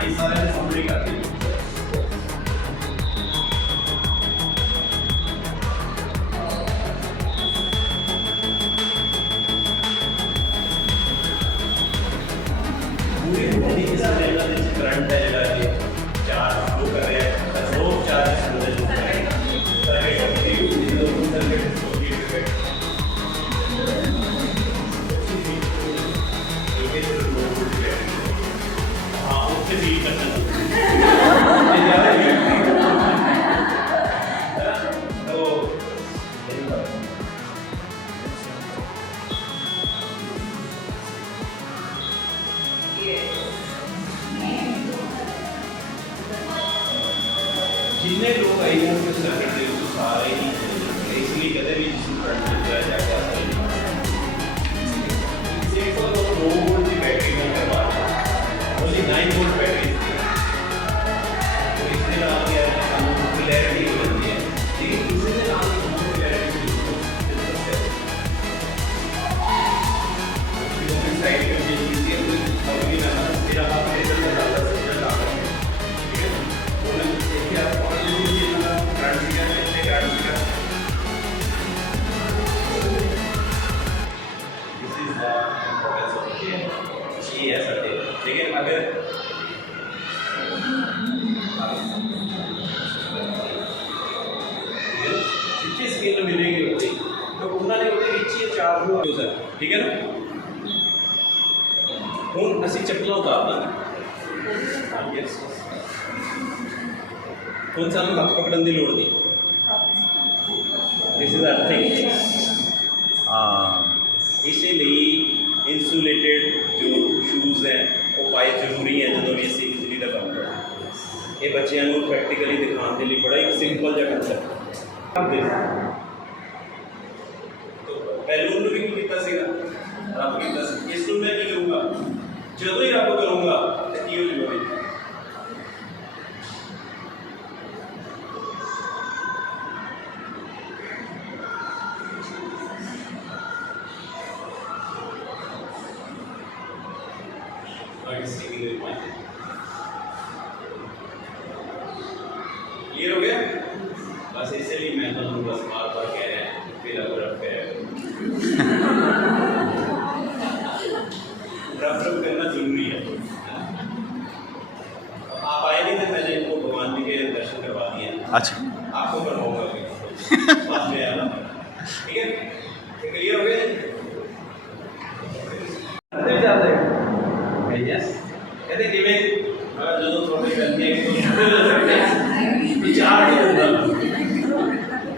साइंस वाले ने समरी कर दी। पूरी बॉडी के साथ करंट है जगह के चार्ज फ्लो कर रहे हैं, रो चार्ज सर्किट हाँ उससे डील करना जिन्ने लोग आई हैं उनके सर्किट दे तो सारे ही इसलिए कहते भी जिसमें करंट चल रहा है जाके इसे को 2 वोल्ट की बैटरी में करवा ओनली 9 वोल्ट बैटरी तो इससे आ गया क्लैरिटी हो जाती है लेकिन इससे काम क्लैरिटी साइड में चीज़ है तो अभी ना मेरा हाथ में चल रहा है ठीक है तो देखिए आप लेकिन अगर जितनी स्केल में मिलेगी होती तो उन्होंने होते नीचे 4 यूजर ठीक है ना हूँ असी चप्पल उतार देंगे हूँ सानू हथ पकड़न की लोड़ नहीं दिस इज अर्थिंग इसलिए इंसुलेटेड जो शूज़ हैं वो पाए जरूरी है जो भी असी बिजली का काम करते ये बच्चों को प्रैक्टिकली दिखाने के लिए बड़ा एक सिंपल जहा कंसेप्ट तो बैलून भी किया रब किया इस मैं की करूँगा जो ही रब करूँगा तो की हो जाएगा क्लियर हो गया बस इसलिए मैं तो बस बार बार कह रहे हैं फिर अब रब करना जरूरी है आप आए नहीं थे मैंने इनको भगवान जी के दर्शन करवा दिए अच्छा आपको करवाऊंगा बाद में आना ठीक है क्लियर हो गया यस कहते जिमें जो थोड़ी करती है विचार नहीं होता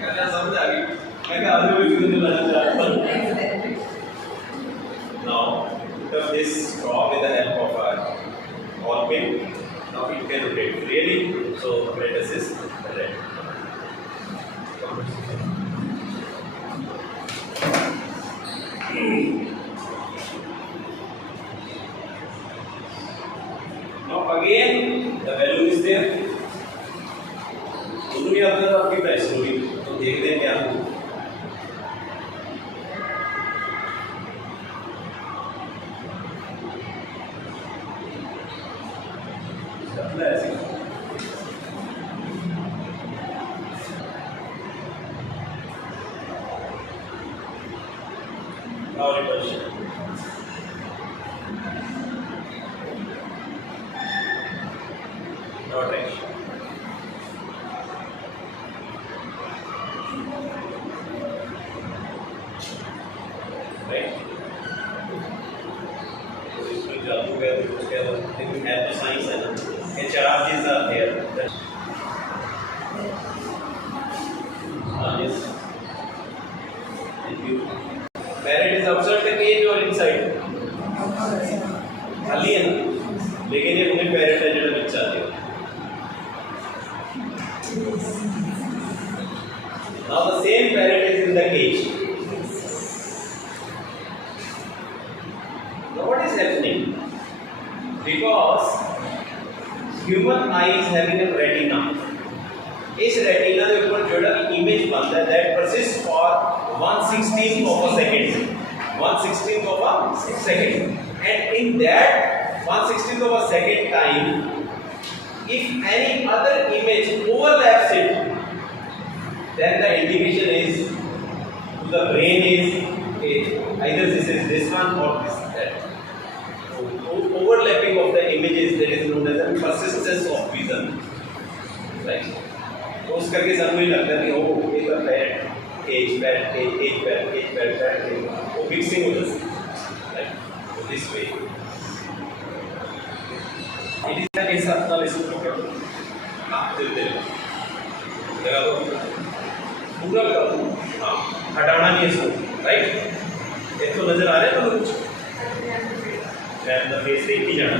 कहना समझ आ गई मैं क्या आगे भी कुछ लाना चाहता हूँ now put this straw with the help of a ball pin now it can rotate really so apparatus is ready now again the balloon is there दोनों ही अंदर आपकी प्राइस होगी तो देख दें क्या और रिपल्शन और एक्शन right तो इसमें जादू है तो कुछ क्या लेकिन है तो साइंस है ना कि charges are there yes thank you parrot is outside the cage or inside खाली है ना लेकिन ये उन्हें पैरेट है जो बच्चा दे now the same parrot is in the cage now what is happening because human eye is having a retina इस रेटिना के ऊपर जो इमेज बनता है that persist for 1/16 of a second 1/16 of a second and in that 1/16 of a second time If any other image overlaps it, then the indication is to the brain is okay, either this one or that. Overlapping of the images, that is known as the persistence of vision, right? तो उस करके सब मुझे लगता है कि ओ एक बार पैर एक पैर वो मिक्सिंग हो जाती है, right? This way it is the case of the इसको हाँ दे लगा दो पूरा लगा दो, हाँ हटाना नहीं है इसको, राइट? एक तो नजर आ रहा है तो कुछ द फेस देख ही जाना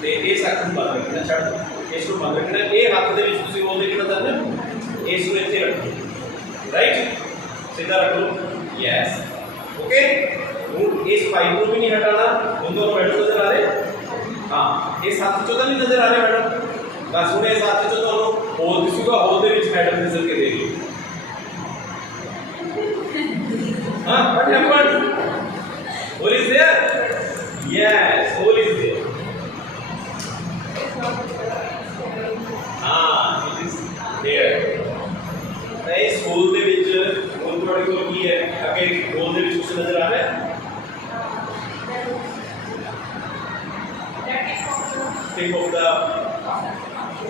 ਤੇ ਇਹ ਸਾਖੂ ਬੰਦ ਰੱਖਣਾ, ਛੱਡ ਇਸ ਨੂੰ ਬੰਦ ਰੱਖਣਾ। ਇਹ ਹੱਥ ਦੇ ਵਿੱਚ ਤੁਸੀਂ ਉਹ ਦੇਖਣਾ ਚਾਹੁੰਦੇ ਹੋ, ਇਸ ਨੂੰ ਇੱਥੇ ਰੱਖੋ, ਰਾਈਟ? ਸਿੱਧਾ ਰੱਖ ਲਓ, ਯੈਸ, ਓਕੇ। ਹੁਣ ਇਸ ਪਾਈਪ ਨੂੰ ਵੀ ਨਹੀਂ ਹਟਾਣਾ, ਹੁਣ ਦੋਨੋਂ ਮੈਡਮ ਨਜ਼ਰ ਆ ਰਹੇ, ਹਾਂ ਇਸ ਹੱਥ ਚੋਂ ਤਾਂ ਨਹੀਂ ਨਜ਼ਰ ਆ ਰਿਹਾ ਮੈਡਮ, ਬਸ ਹੁਣ ਇਸ ਹੱਥ ਚੋਂ ਤੁਹਾਨੂੰ ਹੋਲ ਦਿਸੂਗਾ, ਹੋਲ ਦੇ ਵਿੱਚ ਮੈਡਮ ਨਜ਼ਰ ਕੇ ਦੇਖ ਲਓ। हाँ, what happened? Hole is there? Yes, hole is there. हाँ, it is there. इस hole ਦੇ ਵਿੱਚ ਹੁਣ ਤੁਹਾਡੇ ਕੋਲ ਕੀ ਹੈ? ਅੱਗੇ hole ਦੇ ਵਿੱਚ ਕੁਝ ਨਜ਼ਰ ਆ ਰਿਹਾ ਹੈ? Tip of the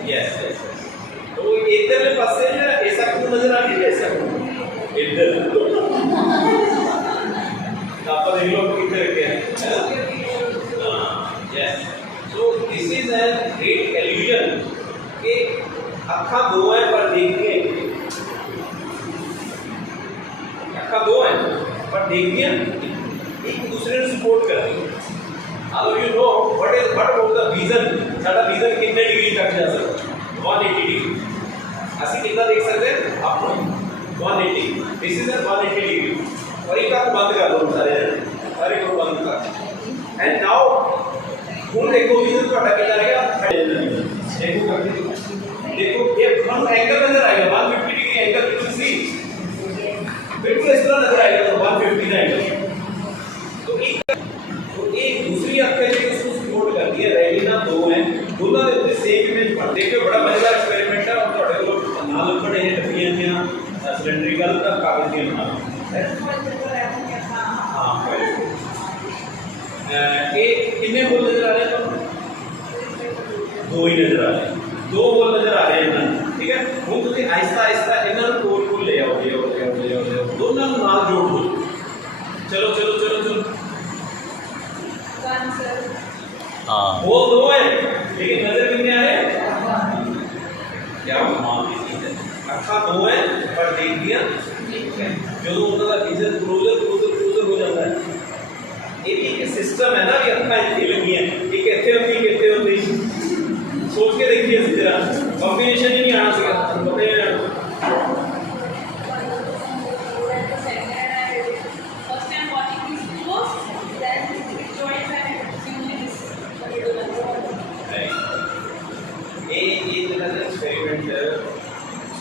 yes. तो इधरले पासे ऐसा क्यों नजर आ रही है? ऐसा इधर आप देख लो कितने रखे हैं, yes. So this is a great illusion कि अखा दो है पर देखिए, अखा दो है पर देखिए एक दूसरे को सपोर्ट कर रही है। अब you know what about the vision, साडा विजन कितने डिग्री तक जा सकता है? 180 डिग्री। ਅਸੀਂ कितना देख सकते हैं? आप 180, दिस इज 180 डिग्री। और एक आंख बंद कर दो सारे को बंद कर। एंड नाउ ਹੁਣ देखो विजन ਤੁਹਾਡਾ कितना रहेगा? देखो करके देखो ये हम एंगल नजर आएगा 150 डिग्री एंगल, यू सी बिल्कुल इस तरह नजर आएगा, तो 150 का एंगल। तो एक दूसरी आंख है जो उसको सपोर्ट करती है, रेटिना दो है, दोनों ਦੇ ਉੱਤੇ सेम इमेज बन। देखिए बड़ा मजेदार एक्सपेरिमेंट है, और ਤੁਹਾਡੇ ਕੋਲ ਨਾਲ ਉੱਪਰ ਇਹ ਡੱਬੀਆਂ ਦੀਆਂ ਸਿਲੰਡਰੀਕਲ ਦਾ ਕਾਗਜ਼ ਦੀਆਂ ਬਣਾ ਇਹ कितने होल नजर आ रहे हैं? तो दो ही नजर आ रहे हैं, दो होल नजर आ रहे हैं, ठीक है। ਹੁਣ ਤੁਸੀਂ ਆਹਿਸਤਾ ਆਹਿਸਤਾ ਇਹਨਾਂ ਨੂੰ ਕੋਲ ਲੈ ਆਓ, ਦੋਨਾਂ ਨੂੰ ਨਾਲ ਜੋੜ ਦੋ। ਚਲੋ ਚਲੋ ਚਲੋ ਚਲੋ, हाँ होल दो है लेकिन नजर कितने आ रहे हैं? क्या मान लीजिए अखा दो है पर देख दिया एक है, जो उनका विजन क्लोजर हो जाता है। ये भी एक सिस्टम है ना, भी अखा इतनी लगी है, ये कहते होती सोच के देखिए इस तरह कॉम्बिनेशन ही नहीं आना चाहिए।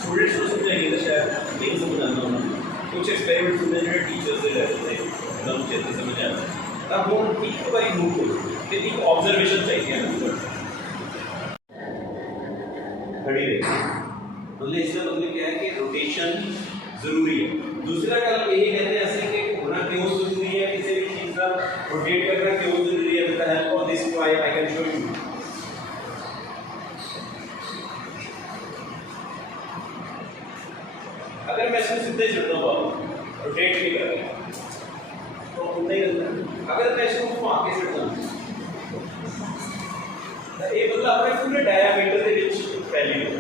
स्टूडेंट्स को समझाएंगे तो शायद नहीं समझाना होना, कुछ एक्सपेरिमेंट समझने टीचर्स से रहते थे एकदम जल्दी समझ आता है। तब वो एक बार नोट करो, एक ऑब्जर्वेशन चाहिए ना, खड़ी रही मतलब इसमें हमने क्या है कि रोटेशन जरूरी है। दूसरा कल यही कहते हैं ऐसे कि होना क्यों जरूरी है, किसी भी चीज़ का रोटेट करना क्यों जरूरी है, with the help of this I can show you. अगर मैं इसको सीधे चलता हूँ रोटेट नहीं कर रहा तो उतना ही रहता है। अगर मैं इसको घुमा के चलता हूँ तो ये मतलब अपने पूरे डायमीटर के बीच फैली हो,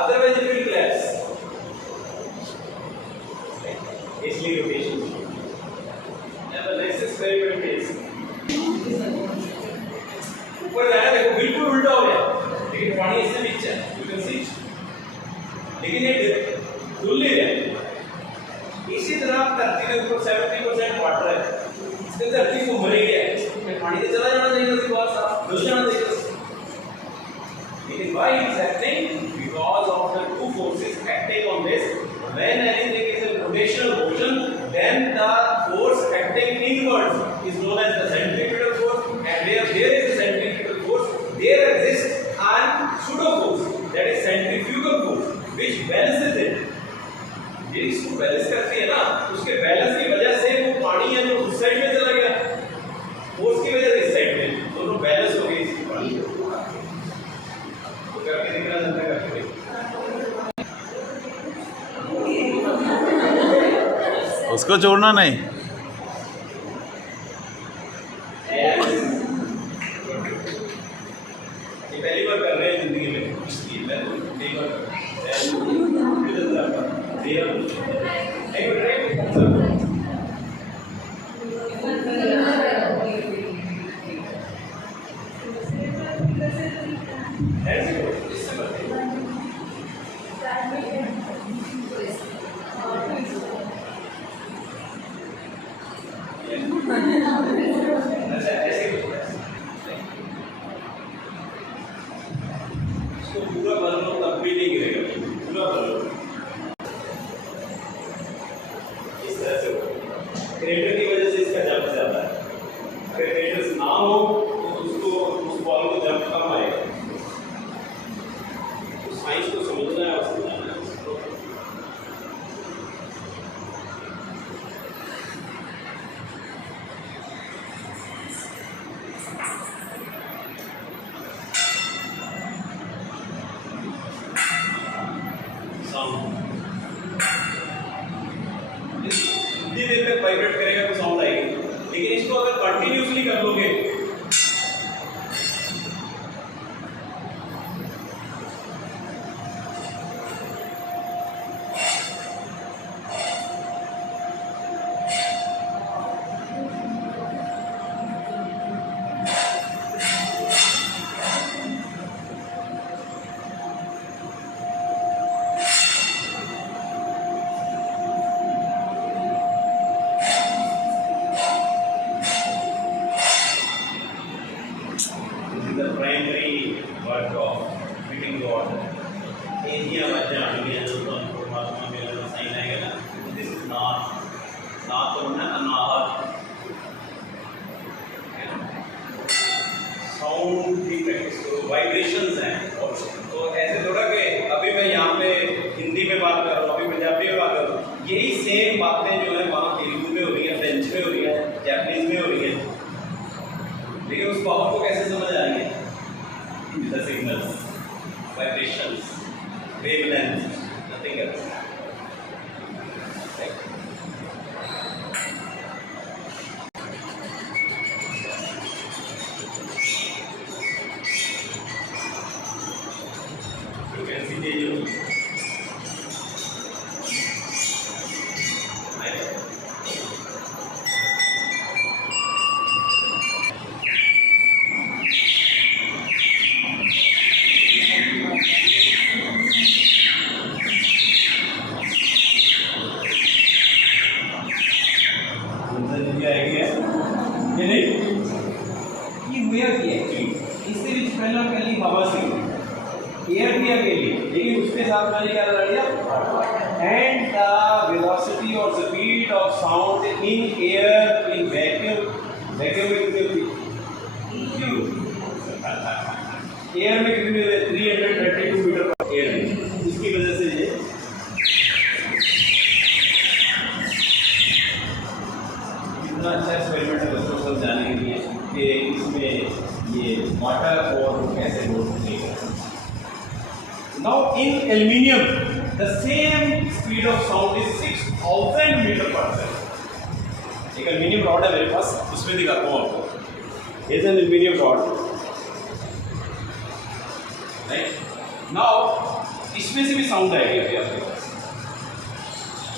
अदरवाइज इट विल क्लैश, इसलिए रोटेशन। अब नेक्स्ट एक्सपेरिमेंट इज ऊपर जाना, देखो बिल्कुल उल्टा हो गया लेकिन पानी इससे नीचे है, यू कैन सी, लेकिन ये खुल नहीं रहा। इसी तरह धरती के ऊपर 70% वाटर है, इसके धरती को मर गया है, पानी तो चला जाना चाहिए, उसके बाद साफ धुल जाना चाहिए। लेकिन why it is happening? Because of the two forces acting on this. When anything is in rotational motion, then the force acting inwards is known as the centripetal force, and where there is a centripetal force, there exists and should उसको छोड़ना नहीं। ये पहली बार कर रहे हैं जिंदगी में इसकी, मैं तो पहली बार कर इसको पूरा बदल लो तब भी नहीं गिरेगा, पूरा बदल लो इस तरह से। क्रिएटर की वजह से इसका जंप ज़्यादा है, अगर क्रिएटर्स ना हो तो उसको उस बॉल को जंप कम आएगा। तो साइंस को समझना है और समझाना है उसको। जितनी देर तक वाइब्रेट करेगा तो साउंड आएगी, लेकिन इसको अगर कंटिन्यूसली कर लोगे the primary work of fitting God. Area वाला आइडिया जो तो परमात्मा के लिए साइन आएगा ना, दिस इज नॉट तो ना अनाहत साउंड की प्रैक्टिस करो, वाइब्रेशंस हैं। और तो ऐसे थोड़ा कि अभी मैं यहाँ पे हिंदी में बात कर रहा हूँ, अभी पंजाबी में बात कर रहा हूँ, यही सेम बातें जो है वहाँ तेलुगु में हो रही है, फ्रेंच में हो रही है, जापानीज में हो रही है, लेकिन उस पावर को कैसे समझ आ रही है? The signals, vibrations, wavelengths, nothing else. Right? Frequency change होगी। इससे पहला पहली हवा से एयर भी अकेली, लेकिन उसके साथ मैंने क्या लगा दिया, एंड द वेलोसिटी और speed of sound in air in vacuum में कितनी होती है? एयर में कितनी होती है? 332 मीटर पर एयर में। इसकी वजह से ये इतना अच्छा एक्सपेरिमेंट है बच्चों को समझाने के लिए कि इसमें ये वाटर और कैसे लोड करेगा। Now in aluminium the same speed of sound is 6000 metre per second. एक एल्यूमिनियम रॉड है मेरे पास, उसमें दिखाता हूँ आपको। Is an aluminium rod, right. Now इसमें से भी साउंड आएगी अभी आपके पास।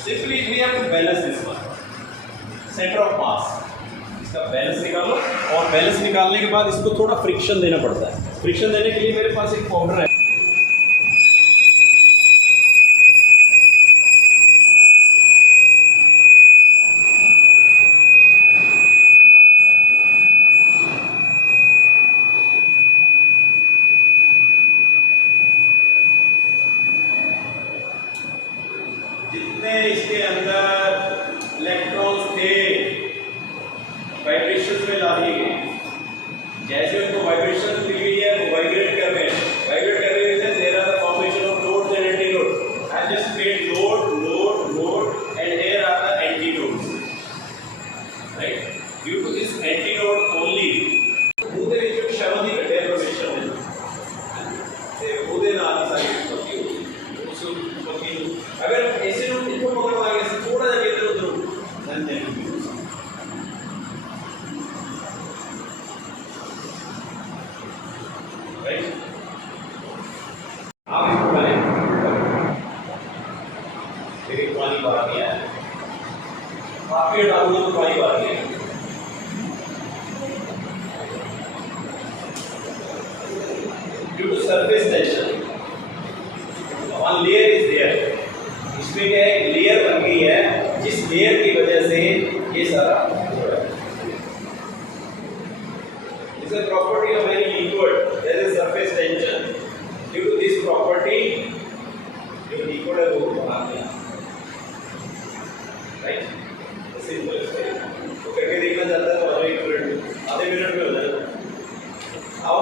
Simply we have to balance this one, centre of mass, इसका बैलेंस निकालो, और बैलेंस निकालने के बाद इसको थोड़ा फ्रिक्शन देना पड़ता है। फ्रिक्शन देने के लिए मेरे पास एक पाउडर है, जितने इसके अंदर इलेक्ट्रॉन्स थे वाइब्रेशन में ला दिए गए। जैसे उनको वाइब्रेशन मिल गई है, वो वाइब्रेट कर रहे हैं, वाइब्रेट आप इसको बनाए लेकिन पानी बाहर नहीं आया, आप पेड़ डालोगे तो पानी बाहर नहीं आएगा। Due to surface tension, one layer is there. इसमें क्या है, लेयर बन गई है, जिस लेयर की वजह से ये सारा हो रहा है। It's a property of any liquid. There is surface tension. Due to this property, जो liquid है वो बाहर नहीं आता। Right? Simple है। तो करके देखना चाहता है तो आधे मिनट में हो जाएगा। आओ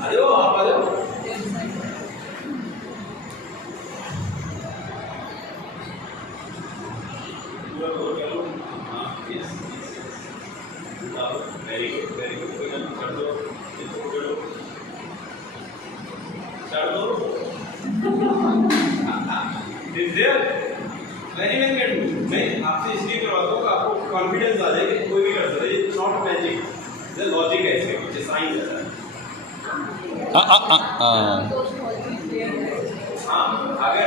आ जाओ, आप आ जाओ। Very good, very good. कर दो, इसको करो, कर दो। Is there? Anyone can do. मैं आपसे इसलिए करवाता हूँ कि आपको कॉन्फिडेंस आ जाए कि कोई भी कर सकता है। It's not magic. The logic है इसमें, कुछ साइंस है। हाँ, अगर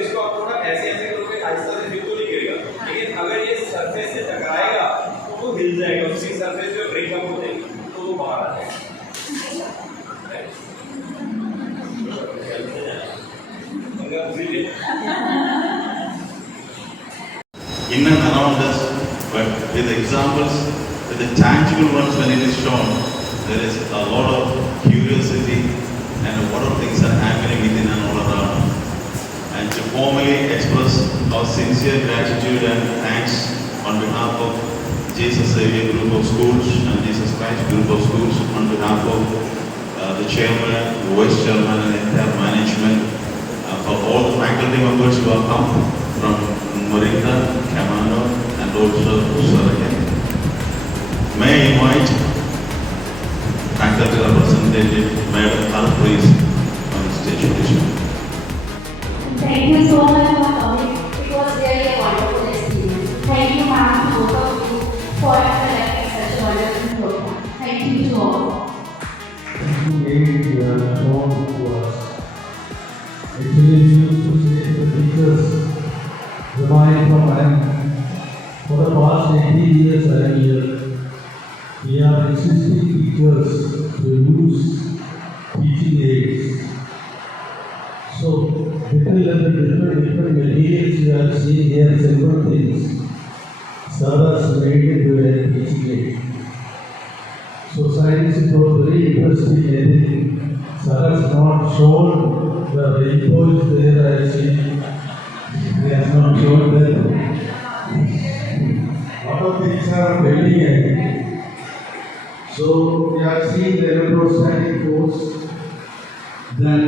इसको आप थोड़ा ऐसे करोगे, आहिस्ता से बिल्कुल नहीं गिरेगा, लेकिन अगर ये सरफेस से टकराएगा तो वो हिल जाएगा, उसी सरफेस पे ब्रेकअप हो जाएगी तो वो बाहर आ जाएगा। In and around us, but with examples, with the tangible ones when it is shown, there is a lot of curiosity and a lot of things are happening within and all around. And to formally express our sincere gratitude and thanks on behalf of Jesus Xavier Group of Schools and Jesus Christ Group of Schools, on behalf of the chairman, the vice chairman and the entire management, for all the faculty members who have come from Morinda, Camano and also Sarakan. May I invite faculty representative Madam Harpreet on the stage, please. Thank you so much for coming. It was really a wonderful experience. Thank you, ma'am, to both of you for conducting such a wonderful program. Thank you to all. Shown to us. Actually, we used to say the teachers remind from them. For the past 80 years I am here. We are existing teachers to use teaching aids. So, different materials you are seeing here, several things. Sir has made it to a teaching aid. So, science was very interesting. Sir has not shown the rainbow is there, I see. He has not shown that. Lot of things are pending, I think. So, we are seeing the electrostatic force. Then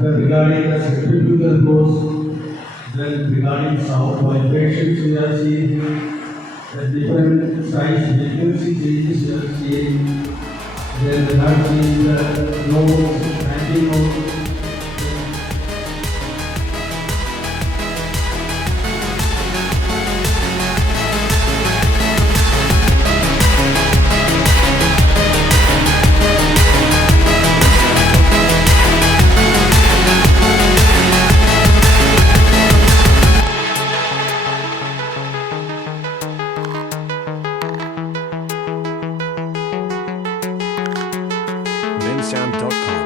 regarding the centrifugal force, then regarding sound vibrations we are seeing, the different size frequency changes we are seeing, then we are seeing the nodes, anti-nodes. Bensound.com